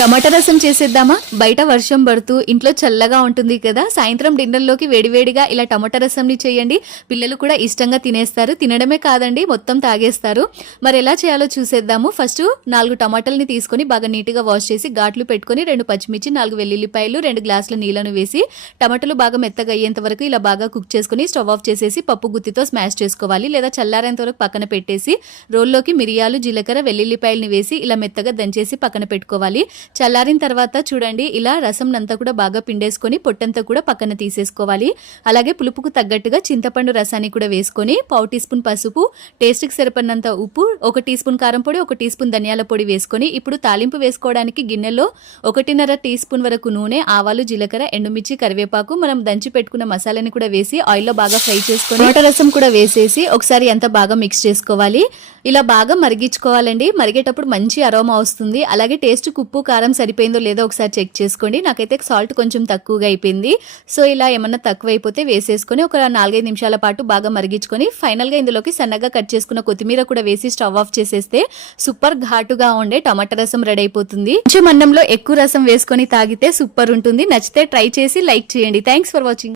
టమాటా రసం చేసేద్దామా? బయట వర్షం పడుతూ ఇంట్లో చల్లగా ఉంటుంది కదా సాయంత్రం డిన్నర్లోకి వేడివేడిగా ఇలా టమాటా రసంని చేయండి. పిల్లలు కూడా ఇష్టంగా తినేస్తారు. తినడమే కాదండి మొత్తం తాగేస్తారు. మరి ఎలా చేయాలో చూసేద్దాము. ఫస్ట్ నాలుగు టమాటాలని తీసుకొని బాగా నీట్గా వాష్ చేసి ఘాట్లు పెట్టుకొని రెండు పచ్చిమిర్చి నాలుగు వెల్లుల్లిపాయలు రెండు గ్లాసుల నీళ్ళను వేసి టమాటాలు బాగా మెత్తగా అయ్యేంత వరకు ఇలా బాగా కుక్ చేసుకుని స్టవ్ ఆఫ్ చేసేసి పప్పు గుత్తితో స్మాష్ చేసుకోవాలి. లేదా చల్లారేంత వరకు పక్కన పెట్టేసి రోల్లోకి మిరియాలు జీలకర్ర వెల్లుల్లిపాయలని వేసి ఇలా మెత్తగా దంచేసి పక్కన పెట్టుకోవాలి. చల్లారిన తర్వాత చూడండి ఇలా రసం అంతా కూడా బాగా పిండేసుకొని పొట్టంతా కూడా పక్కన తీసేసుకోవాలి. అలాగే పులుపుకు తగ్గట్టుగా చింతపండు రసాన్ని కూడా వేసుకొని పావు టీ స్పూన్ పసుపు టేస్ట్కి సరిపడినంత ఉప్పు ఒక టీ స్పూన్ కారం పొడి ఒక టీ స్పూన్ ధనియాల పొడి వేసుకొని ఇప్పుడు తాలింపు వేసుకోవడానికి గిన్నెలో ఒకటిన్నర టీ స్పూన్ వరకు నూనె ఆవాలు జీలకర్ర ఎండుమిర్చి కరివేపాకు మనం దంచి పెట్టుకున్న మసాలాని కూడా వేసి ఆయిల్లో బాగా ఫ్రై చేసుకొని టమాటా రసం కూడా వేసేసి ఒకసారి ఎంత బాగా మిక్స్ చేసుకోవాలి. ఇలా బాగా మరిగించుకోవాలండి. మరిగేటప్పుడు మంచి అరోమా వస్తుంది. అలాగే టేస్ట్ ఉప్పు కారం సరిపోయిందో లేదో ఒకసారి చెక్ చేసుకోండి. నాకైతే సాల్ట్ కొంచెం తక్కువగా అయిపోయింది. సో ఇలా ఏమన్నా తక్కువ అయిపోతే వేసేసుకొని ఒక నాలుగైదు నిమిషాల పాటు బాగా మరిగించుకొని ఫైనల్గా ఇందులోకి సన్నగా కట్ చేసుకున్న కొత్తిమీర కూడా వేసి స్టవ్ ఆఫ్ చేసేస్తే సూపర్ ఘాటుగా ఉండే టమాటా రసం రెడీ అయిపోతుంది. కొంచెం అన్నంలో ఎక్కువ రసం వేసుకొని తాగితే సూపర్ ఉంటుంది. నచ్చితే ట్రై చేసి లైక్ చేయండి. Thanks for watching.